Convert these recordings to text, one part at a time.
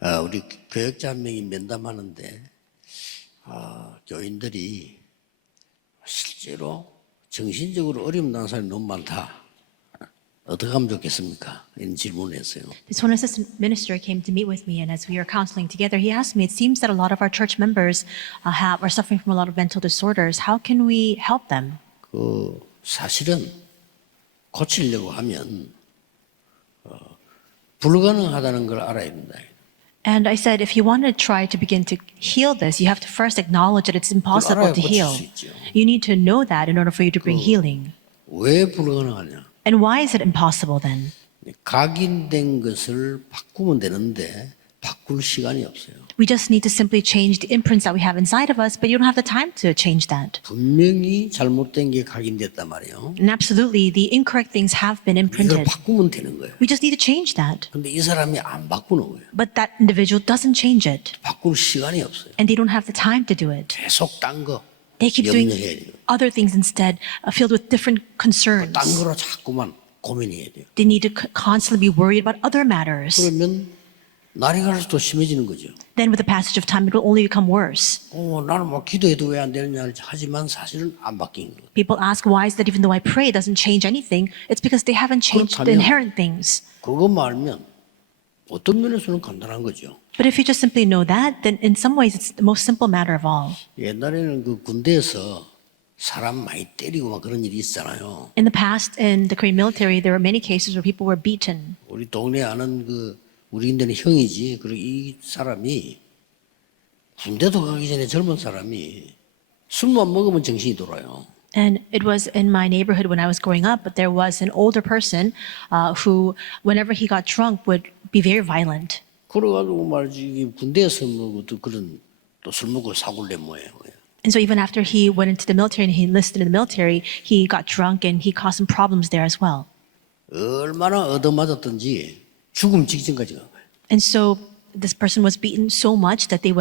우리 교역자 한 명이 면담하는데 교인들이 실제로 정신적으로 어려움 당한 사람이 너무 많다. 어떻게 하면 좋겠습니까? 이런 질문을 했어요. This one assistant minister came to meet with me, and as we were counseling together, he asked me, it seems that a lot of our church members are suffering from a lot of mental disorders. How can we help them? 사실은 고치려고 하면 불가능하다는 걸 알아야 된다. And I said, if you want to try to begin to heal this, you have to first acknowledge that it's impossible to heal. You need to know that in order for you to bring healing. 왜 불가능하냐? And why is it impossible then? 각인된 것을 바꾸면 되는데 바꿀 시간이 없어요. We just need to simply change the imprints that we have inside of us, but you don't have the time to change that. 분명히 잘못된 게 각인됐단 말이에요. And absolutely, the incorrect things have been 이걸 imprinted. 바꾸면 되는 거예요. We just need to change that. 근데 이 사람이 안 바꾸는 거예요. But that individual doesn't change it, 바꿀 시간이 없어요. and they don't have the time to do it. 계속 딴 거 They keep doing 염려해야 돼요. other things instead, filled with different concerns. 딴 거로 자꾸만 고민해야 돼요. They need to constantly be worried about other matters. 그러면 날이 갈수록 더 심해지는 거죠. Then with the passage of time, it will only become worse. 나는 뭐 기도해도 왜 안 되느냐 하지만 사실은 안 바뀐 거예요. People ask, why is that even though I pray, it doesn't change anything? It's because they haven't changed the 그렇다면- inherent things. 그것만 알면 어떤 면에서는 간단한 거죠. But if you just simply know that, then in some ways, it's the most simple matter of all. 옛날에는 그 군대에서 사람 많이 때리고 막 그런 일이 있잖아요. In the past, in the Korean military, there were many cases where people were beaten. 우리 동네 아는 우리인들은 형이지. 그리고 이 사람이 군대도 가기 전에 젊은 사람이 술만 먹으면 정신이 돌아요. And it was in my neighborhood when I was growing up, but there was an older person who, whenever he got drunk, would be very violent. 그래가지고 말이지 이게 군대에서 뭐 또 그런 또 술 먹고 사고를 내 뭐예요. And so even after he went into the military and he enlisted in the military, he got drunk and he caused some problems there as well. 얼마나 얻어맞았든지 죽음 직전까지 간 거예요. And so this person was beaten so much that they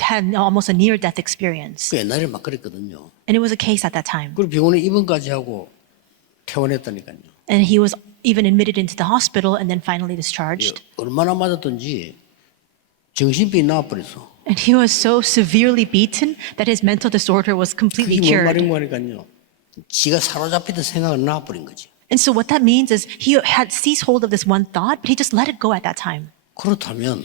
had almost a near-death experience. 그 옛날에 막 그랬거든요. And it was a case at that time. 그리고 병원에 입원까지 하고 퇴원했다니까요. And he was even admitted into the hospital and then finally discharged. 얼마나 맞았든지 정신병이 나와버렸어. And he was so severely beaten that his mental disorder was completely 그게 뭔 cured. 말인가니까요. 지가 사로잡히던 생각은 나와버린 거지. And so what that means is he had seized hold of this one thought, but he just let it go at that time. 그렇다면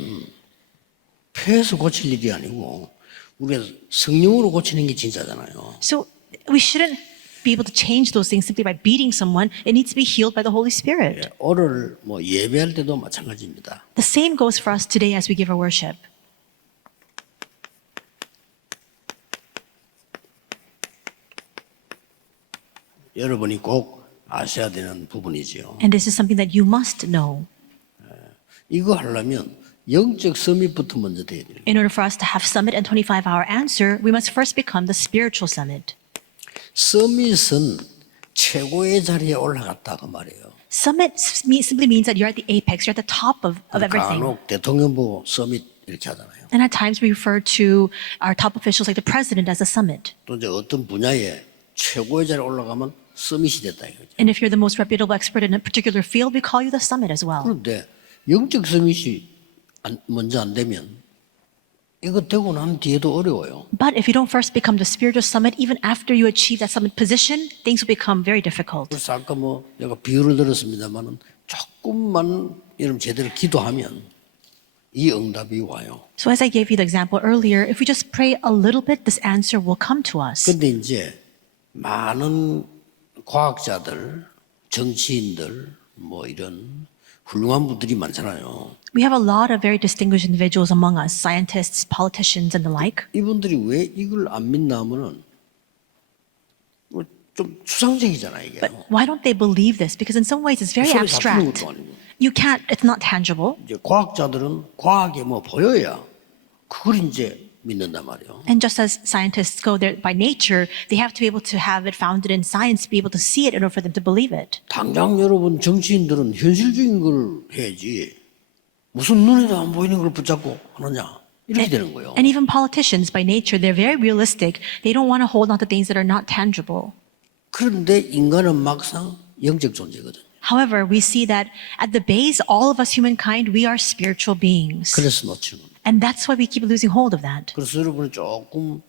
폐에서 고칠 일이 아니고 우리가 성령으로 고치는 게 진짜잖아요. So we shouldn't be able to change those things simply by beating someone. It needs to be healed by the Holy Spirit. 오늘 뭐 예배할 때도 마찬가지입니다. The same goes for us today as we give our worship. 여러분이 꼭 아셔야 되는 부분이지요. And this is something that you must know. 이거 하려면 영적 서밋부터 먼저 돼야 돼요. In order for us to have summit and 25-hour answer, we must first become the spiritual summit. 서밋은 최고의 자리에 올라갔다 그 말이에요. Summit simply means that you're at the apex, you're at the top of everything. 간혹 대통령 보고 서밋 이렇게 하잖아요. And at times we refer to our top officials like the president as a summit. 또 이제 어떤 분야에 최고의 자리에 올라가면 서밋이 됐다 이거죠. And if you're the most reputable expert in a particular field, we call you the summit as well. 그런데 영적 서밋이 먼저 안 되면 이거 되고 난 뒤에도 어려워요. But if you don't first become the spiritual summit, even after you achieve that summit position, things will become very difficult. 그래서 아까 뭐 내가 비유를 들었습니다만은 조금만 여러분 제대로 기도하면 이 응답이 와요. So as I gave you the example earlier, if we just pray a little bit, this answer will come to us. 근데 이제 많은 과학자들, 정치인들 뭐 이런 훌륭한 분들이 많잖아요. We have a lot of very distinguished individuals among us, scientists, politicians, and the like. 이분들이 왜 이걸 안 믿나 하면은 좀 추상적이잖아요, 이게. But why don't they believe this? Because in some ways it's very 손에 잡히는 abstract. 것도 아니고. You can't, it's not tangible. 이제 과학자들은 과학에 뭐 보여야 그걸 이제 믿는단 말이에요. And just as scientists go there by nature, they have to be able to have it founded in science to be able to see it in order for them to believe it. 당장 여러분 정치인들은 현실적인 걸 해야지 무슨 눈에도 안 보이는 걸 붙잡고 하느냐 이렇게 되는 거예요. And even politicians, by nature, they're very realistic. They don't want to hold on to things that are not tangible. 그런데 인간은 막상 영적 존재거든. However, we see that at the base, all of us humankind, we are spiritual beings. 그래서 놓치는 겁니다. And that's why we keep losing hold of that. 그래서 여러분이 조금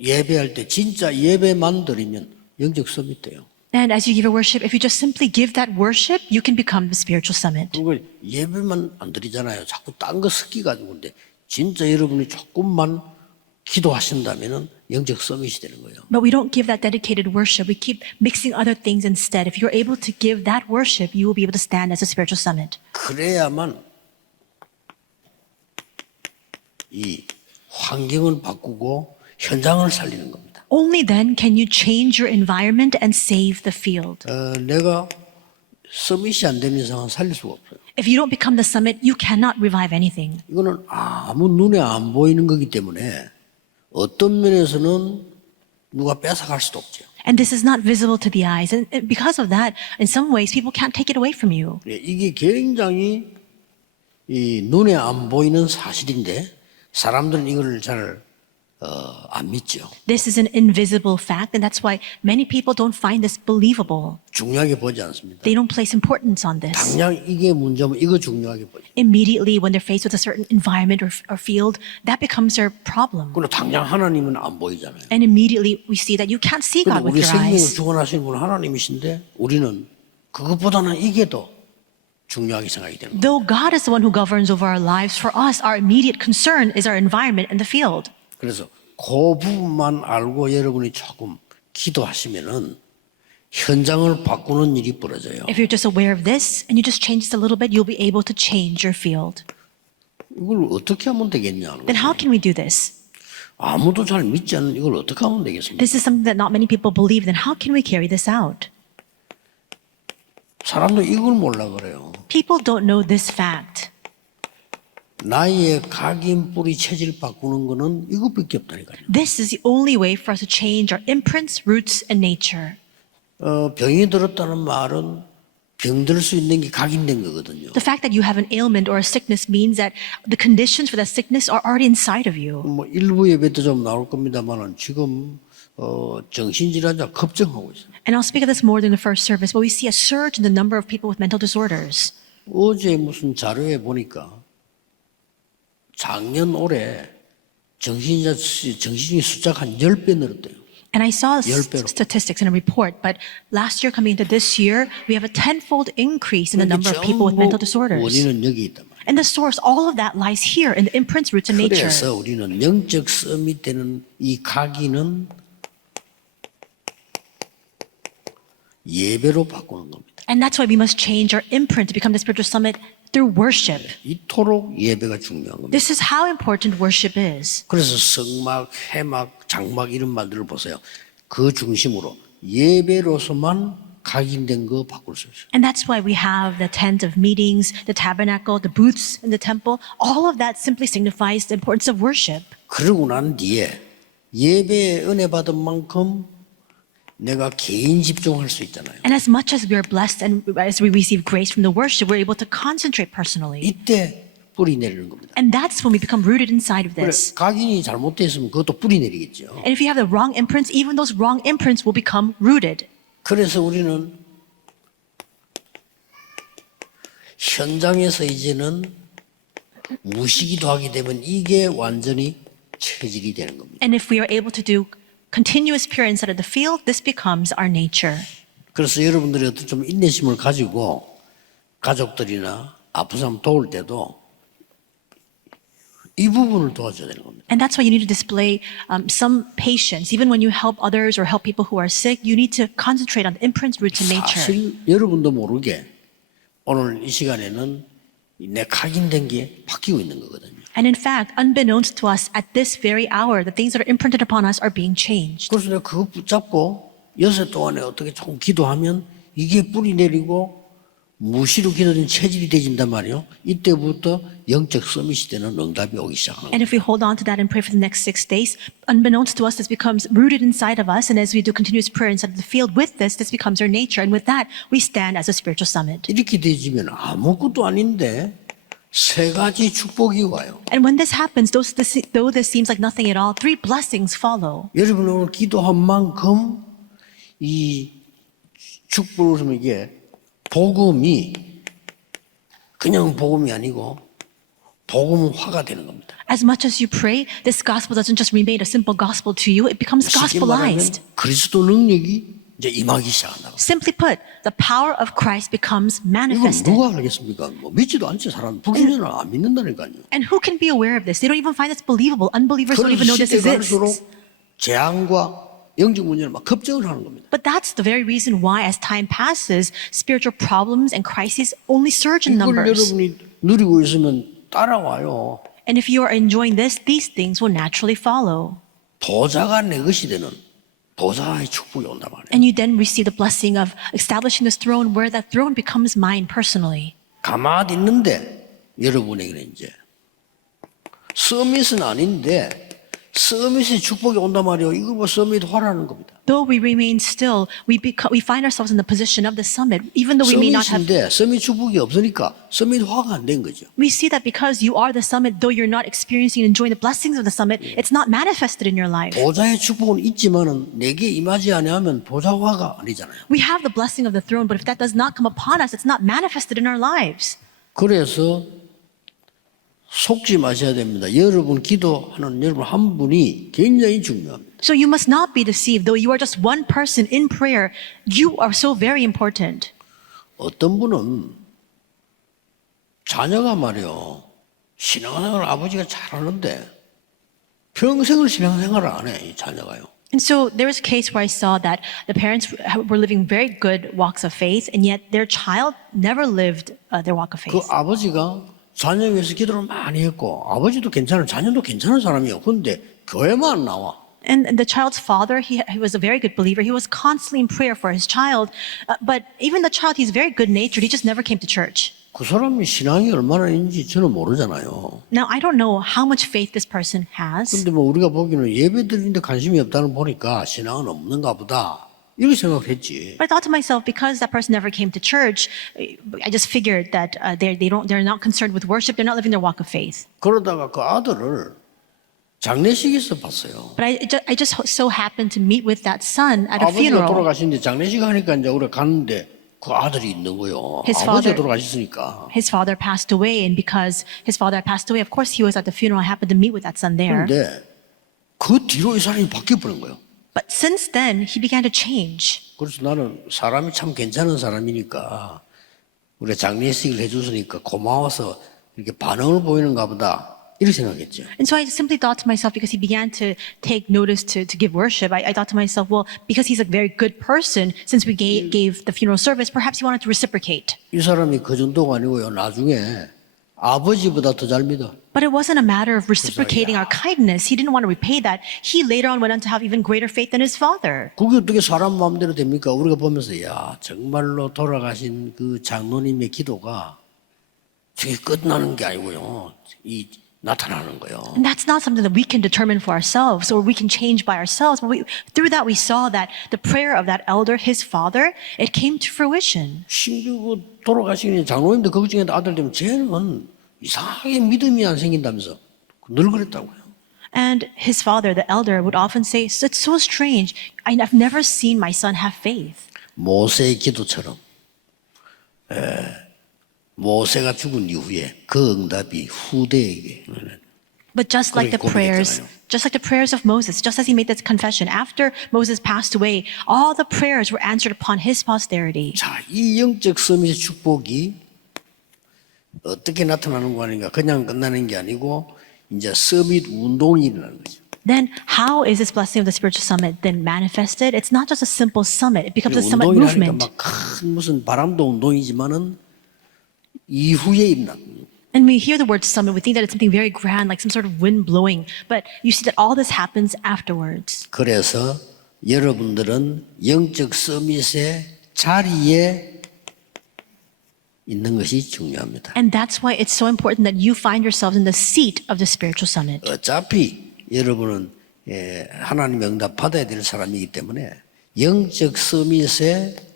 예배할 때 진짜 예배만 드리면 영적 서밋 돼요. And as you give your worship, if you just simply give that worship, you can become the spiritual summit. 그리고 예배만 안 드리잖아요. 자꾸 딴 거 섞이가지고 근데 진짜 여러분이 조금만 기도하신다면은 영적 서밋이 되는 거예요. But we don't give that dedicated worship. We keep mixing other things instead. If you're able to give that worship, you will be able to stand as a spiritual summit. 그래야만 이 환경을 바꾸고 현장을 살리는 겁니다. Only then can you change your environment and save the field. 내가 서밋이 안 되는 이상은 살릴 수가 없어요. If you don't become the summit, you cannot revive anything. 이거는 아무 눈에 안 보이는 거기 때문에 어떤 면에서는 누가 뺏어갈 수도 없죠. And this is not visible to the eyes. And because of that, in some ways, people can't take it away from you. 이게 굉장히 이 눈에 안 보이는 사실인데 사람들은 이걸 잘 안 믿죠. This is an invisible fact, and that's why many people don't find this believable. 중요하게 보지 않습니다. They don't place importance on this. 당장 이게 문제면 이거 중요하게 보죠. Immediately, when they're faced with a certain environment or field, that becomes their problem. 그리고 당장 하나님은 안 보이잖아요. And immediately, we see that you can't see 근데 God with 우리 your 생명을 eyes. 주관하시는 분은 하나님이신데 우리는 그것보다는 이게 더 중요하게 생각이 되는 거예요. Though God is the one who governs over our lives, for us, our immediate concern is our environment and the field. 그래서 그 부분만 알고 여러분이 조금 기도하시면은 현장을 바꾸는 일이 벌어져요. If you're just aware of this and you just change this a little bit, you'll be able to change your field. 이걸 어떻게 하면 되겠냐? Then how can we do this? 아무도 잘 믿지 않는 이걸 어떻게 하면 되겠습니까? This is something that not many people believe. Then how can we carry this out? 사람도 이걸 몰라 그래요. People don't know this fact. 나의 각인 뿌리 체질 바꾸는 거는 이것밖에 없다니까요. This is the only way for us to change our imprints, roots, and nature. 병이 들었다는 말은 병들 수 있는 게 각인된 거거든요. The fact that you have an ailment or a sickness means that the conditions for that sickness are already inside of you. 뭐 일부 예배 때 좀 나올 겁니다만은 지금 정신질환자 급증하고 있어요. And I'll speak of this more than the first service, but we see a surge in the number of people with mental disorders. 어제 무슨 자료에 보니까 작년 올해 정신이 숫자가 한 10배 늘었대요. And I saw 10배로. statistics in a report, but last year coming into this year, we have a tenfold increase in the number of people with mental disorders. 원인은 여기 있단 말이에요. And the source, all of that lies here in the imprints, roots, and nature. 그래서 우리는 영적 서밋 되는 이 각인은 예배로 바꾸는 겁니다. And that's why we must change our imprint to become the spiritual summit through worship. 이토록 예배가 중요한 겁니다. This is how important worship is. 그래서 성막, 해막, 장막 이런 말들을 보세요. 그 중심으로 예배로서만 각인된 거 바꿀 수 있어요. And that's why we have the tent of meetings, the tabernacle, the booths in the temple. All of that simply signifies the importance of worship. 그러고 난 뒤에 예배에 은혜 받은 만큼 내가 개인 집중할 수 있잖아요. And as much as we are blessed and as we receive grace from the worship, we're able to concentrate personally. 이때 뿌리 내리는 겁니다. And that's when we become rooted inside of 그래, this. 각인이 잘못됐으면 그것도 뿌리 내리겠죠. And if you have the wrong imprints, even those wrong imprints will become rooted. 그래서 우리는 현장에서 이제는 무시기도 하게 되면 이게 완전히 체질이 되는 겁니다. And if we are able to do continuous prayer inside of the field, this becomes our nature. 그래서 여러분들이 어떤 좀 인내심을 가지고 가족들이나 아픈 사람 도울 때도 이 부분을 도와줘야 되는 겁니다. And that's why you need to display some patience. Even when you help others or help people who are sick, you need to concentrate on the imprints, roots, and nature. 사실 여러분도 모르게 오늘 이 시간에는 내 각인된 게 바뀌고 있는 거거든요. And in fact, unbeknownst to us at this very hour, the things that are imprinted upon us are being changed. 그래서 내가 그거 붙잡고 여섯 동안에 어떻게 조금 기도하면 이게 뿌리 내리고 무시로 기도된 체질이 되진단 말이에요. 이때부터 영적 서밋이 되는 응답이 오기 시작하는 거예요. And if we hold on to that and pray for the next 6 days, unbeknownst to us, this becomes rooted inside of us. And as we do continuous prayer inside of the field with this becomes our nature. And with that, we stand as a spiritual summit. 이렇게 되지면 아무것도 아닌데 세 가지 축복이 와요. And when this happens, though this seems like nothing at all, 3 blessings follow. 여러분 오늘 기도한 만큼 이 축복을 하면 이게 복음이 그냥 복음이 아니고 복음화가 되는 겁니다. As much as you pray, this gospel doesn't just remain a simple gospel to you, it becomes 쉽게 말하면 gospelized. 그리스도 능력이 이제 임하기 시작한다. Simply put, the power of Christ becomes 이건 manifested. 누가 알겠습니까? 뭐 믿지도 않지 사람. 불신자는 안 믿는다니까요. And who can be aware of this? They don't even find this believable. Unbelievers don't even know 그래서 this 시대 갈수록 exists. 재앙과 영적 문제를 막 급증을 하는 겁니다. But that's the very reason why, as time passes, spiritual problems and crises only surge in 이걸 numbers. 여러분이 누리고 있으면 따라와요. And if you are enjoying this, these things will naturally follow. 보좌가 내 것이 되는 보좌의 축복이 온단 말이에요. And you then receive the blessing of establishing this throne where that throne becomes mine personally. 가만히 있는데 여러분에게는 이제 서밋은 아닌데 서밋의 축복이 온단 말이에요. 이걸 뭐 서밋 화라는 겁니다. Though we remain still, we find ourselves in the position of the summit, even though we may not have. 서밋인데 서밋 축복이 없으니까 서밋 화가 안 된 거죠. We see that because you are the summit, though you're not experiencing and enjoying the blessings of the summit, it's not manifested in your life. 보좌의 축복은 있지만은 내게 임하지 아니하면 보좌화가 아니잖아요. We have the blessing of the throne, but if that does not come upon us, it's not manifested in our lives. 그래서 속지 마셔야 됩니다. 여러분 기도하는 여러분 한 분이 굉장히 중요합니다. So you must not be deceived. Though you are just one person in prayer, you are so very important. 어떤 분은 자녀가 말이요 신앙생활을 아버지가 잘하는데 평생을 신앙생활을 안 해, 이 자녀가요. And so there was a case where I saw that the parents were living very good walks of faith, and yet their child never lived their walk of 그 faith. 아버지가 자녀 위해서 기도를 많이 했고 아버지도 괜찮은 자녀도 괜찮은 사람이에요. 근데 교회만 나와. And the child's father, he was a very good believer. He was constantly in prayer for his child. But even the child, he's very good natured. He just never came to church. 그 사람이 신앙이 얼마나 있는지 저는 모르잖아요. Now, I don't know how much faith this person has. 근데 뭐 우리가 보기에는 예배 드리는데 관심이 없다는 거 보니까 신앙은 없는가 보다. 이렇게 생각했지. But I thought to myself, because that person never came to church, I just figured that they're not concerned with worship. They're not living their walk of faith. 그러다가 그 아들을 장례식에서 봤어요. But I just so happened to meet with that son at a 아버지가 funeral. 돌아가시는데 장례식 하니까 이제 우리가 갔는데 그 아들이 있는 거예요. His 아버지가 father- 돌아가셨으니까. His father passed away, and because his father passed away, of course he was at the funeral. I happened to meet with that son there. 근데 그 뒤로 이 사람이 바뀌어버린 거예요. But since then, he began to change. 그래서 나는 사람이 참 괜찮은 사람이니까 우리가 장례식을 해줬으니까 고마워서 이렇게 반응을 보이는가 보다 이렇게 생각했죠. And so I simply thought to myself, because he began to take notice to give worship, I thought to myself, well, because he's a very good person, since we gave the funeral service, perhaps he wanted to reciprocate. 이 사람이 그 정도가 아니고요. 나중에 아버지보다 더 잘 믿어. But it wasn't a matter of reciprocating our kindness. He didn't want to repay that. He later on went on to have even greater faith than his father. 그게 어떻게 사람 마음대로 됩니까? 우리가 보면서 야 정말로 돌아가신 그 장로님의 기도가 저게 끝나는 게 아니고요. 이 나타나는 거예요. And that's not something that we can determine for ourselves or we can change by ourselves. But through that, we saw that the prayer of that elder, his father, it came to fruition. 심지어 그 돌아가신 장로님도 걱정했던 아들 되면 쟤는 이상하게 믿음이 안 생긴다면서 늘 그랬다고요. And his father, the elder, would often say, it's so strange. I've never seen my son have faith. 모세의 기도처럼 모세가 죽은 이후에 그 응답이 후대에게 But just like the 그렇게 prayers, 고백했잖아요. just like the prayers of Moses, just as he made this confession, after Moses passed away, all the prayers were answered upon his posterity. 자, 이 영적 서밋의 축복이 어떻게 나타나는 거 아닌가? 그냥 끝나는 게 아니고 이제 서밋 운동이 일어나는 거죠. Then how is this blessing of the spiritual summit then manifested? It's not just a simple summit. It becomes a summit 운동이라니까 movement. 막 큰 무슨 바람도 운동이지만은 이후에 일어나. And we hear the word summit, we think that it's something very grand, like some sort of wind blowing. But you see that all this happens afterwards. 그래서 여러분들은 영적 서밋의 자리에 있는 것이 중요합니다. And that's why it's so important that you find yourselves in the seat of the spiritual summit. 어차피 여러분은 하나님의 응답 받아야 될 사람이기 때문에 영적 서밋의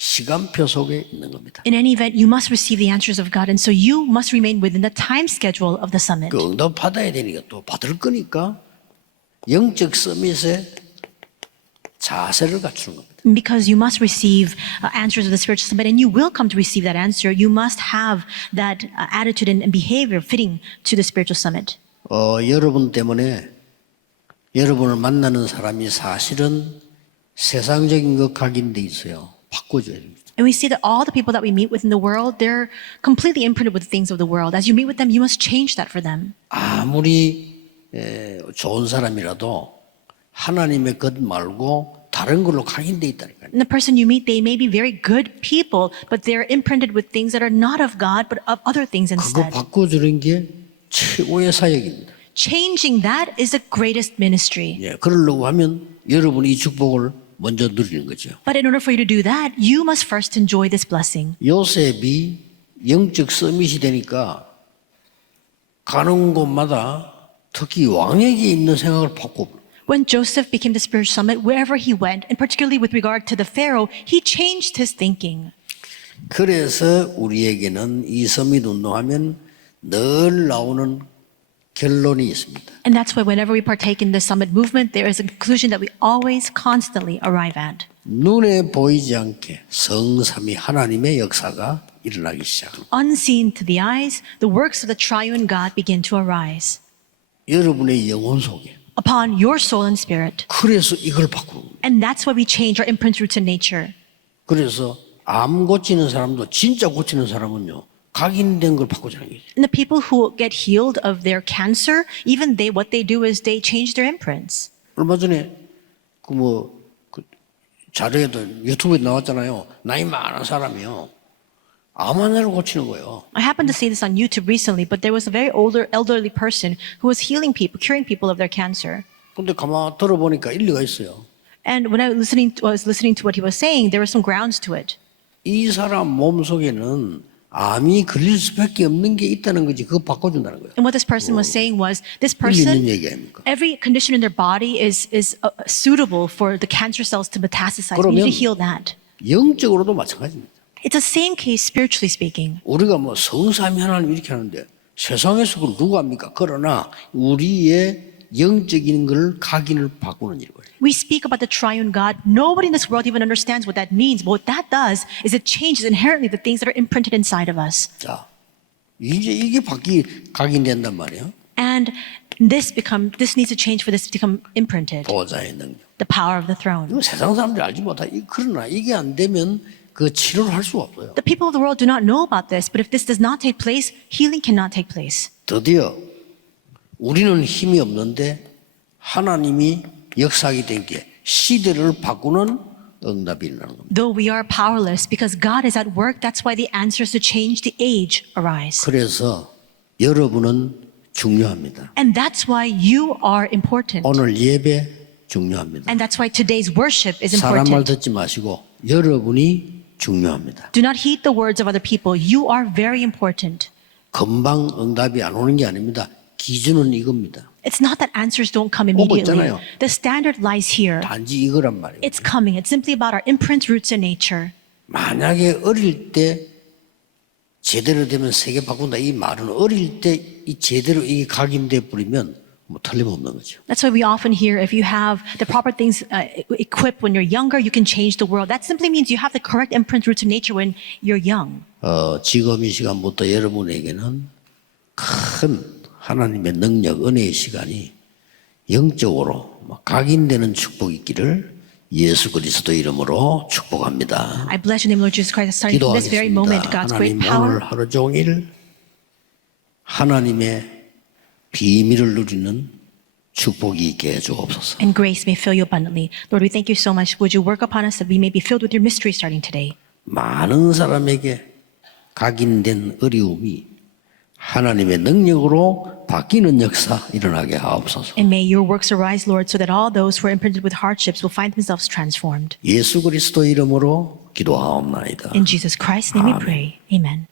시간표 속에 있는 겁니다. In any event, you must receive the answers of God, and so you must remain within the time schedule of the summit. 그 응답 받아야 되니까 또 받을 거니까 영적 서밋에 자세를 갖추는 겁니다. Because you must receive answers of the spiritual summit, and you will come to receive that answer. You must have that attitude and behavior fitting to the spiritual summit. 여러분 때문에 여러분을 만나는 사람이 사실은 세상적인 것 각인돼 있어요. 바꿔줘야 됩니다. And we see that all the people that we meet with in the world, they're completely imprinted with the things of the world. As you meet with them, you must change that for them. 아무리 좋은 사람이라도 하나님의 것 말고 다른 걸로 각인돼 있다니까요. And the person you meet, they may be very good people, but they're imprinted with things that are not of God, but of other things 그거 instead. 바꿔주는 게 최고의 사역입니다. Changing that is the greatest ministry. 예, 그러려고 하면 여러분이 이 축복을 먼저 누리는 거죠. But in order for you to do that, you must first enjoy this blessing. 요셉이 영적 서밋이 되니까 가는 곳마다 특히 왕에게 있는 생각을 바꿔. When Joseph became the spiritual summit, wherever he went, and particularly with regard to the Pharaoh, he changed his thinking. 그래서 우리에게는 이 서밋 운동하면 늘 나오는 결론이 있습니다. And that's why whenever we partake in the summit movement, there is a conclusion that we always constantly arrive at. 눈에 보이지 않게 성삼위 하나님의 역사가 일어나기 시작합니다. Unseen to the eyes, the works of the triune God begin to arise 여러분의 영혼 속에. upon your soul and spirit. 그래서 이걸 바꾸는 겁니다. And that's why we change our imprint roots in nature. 그래서 암 고치는 사람도 진짜 고치는 사람은요. 각인된 걸 바꾸자는 거죠. And the people who get healed of their cancer, even they, what they do is they change their imprints. 얼마 전에 그 자료에도 유튜브에 나왔잖아요. 나이 많은 사람이요. 암 환자를 고치는 거예요. I happened to see this on YouTube recently, but there was a very elderly person who was healing people, curing people of their cancer. 근데 가만 들어보니까 일리가 있어요. And when I was listening to what he was saying, there were some grounds to it. 이 사람 몸 속에는 암이 걸릴 수밖에 없는 게 있다는 거지. 그거 바꿔준다는 거예요. And what this person was saying was, this 일리 있는 person, 얘기 아닙니까? every condition in their body is suitable for the cancer cells to metastasize. We need to heal that. 영적으로도 마찬가지입니다. It's the same case spiritually speaking. 우리가 뭐 성삼위 하나님 이렇게 하는데 세상에서 그걸 누가 합니까? 그러나 우리의 영적인 걸 각인을 바꾸는 일이에요. We speak about the triune God. Nobody in this world even understands what that means. But what that does is it changes inherently the things that are imprinted inside of us. 자, 이제 이게 각인된단 말이에요. And this needs to change for this to become imprinted. 보호자의 능력. The power of the throne. 이거 세상 사람들이 알지 못하. 그러나 이게 안 되면 그 치료를 할 수가 없어요. The people of the world do not know about this, but if this does not take place, healing cannot take place. 드디어 우리는 힘이 없는데 하나님이 역사하게 된 게 시대를 바꾸는 응답이 일어나는 겁니다. Though we are powerless, because God is at work, that's why the answers to change the age arise. 그래서 여러분은 중요합니다. And that's why you are important. 오늘 예배 중요합니다. And that's why today's worship is 사람 말 important. 듣지 마시고 여러분이 중요합니다. Do not heed the words of other people. You are very important. 금방 응답이 안 오는 게 아닙니다. 기준은 이겁니다. It's not that answers don't come 오고 immediately. 있잖아요. The standard lies here. 단지 이거란 말이에요. It's coming. It's simply about our imprint roots in nature. 만약에 어릴 때 제대로 되면 세계 바꾼다 이 말은 어릴 때 이 제대로 이게 각인돼 버리면 뭐 틀림없는 거죠. That's why we often hear if you have the proper things equipped when you're younger, you can change the world. That simply means you have the correct imprint roots in nature when you're young. 지금 이 시간부터 여러분에게는 큰 하나님의 능력, 은혜의 시간이 영적으로 각인되는 축복이 있기를 예수 그리스도 이름으로 축복합니다. I bless your name, Lord Jesus Christ. Starting from this very moment, 기도하겠습니다. God's great 하나님 power. 오늘 하루 종일 하나님의 비밀을 누리는 축복이 있게 해주옵소서. And grace may fill you abundantly. Lord, we thank you so much. Would you work upon us that we may be filled with your mystery starting today? 많은 사람에게 각인된 어려움이 하나님의 능력으로 바뀌는 역사 일어나게 하옵소서. And may your works arise, Lord, so that all those who are imprinted with hardships will find themselves transformed. 예수 그리스도 이름으로 기도하옵나이다. In Jesus Christ's name we pray. Amen.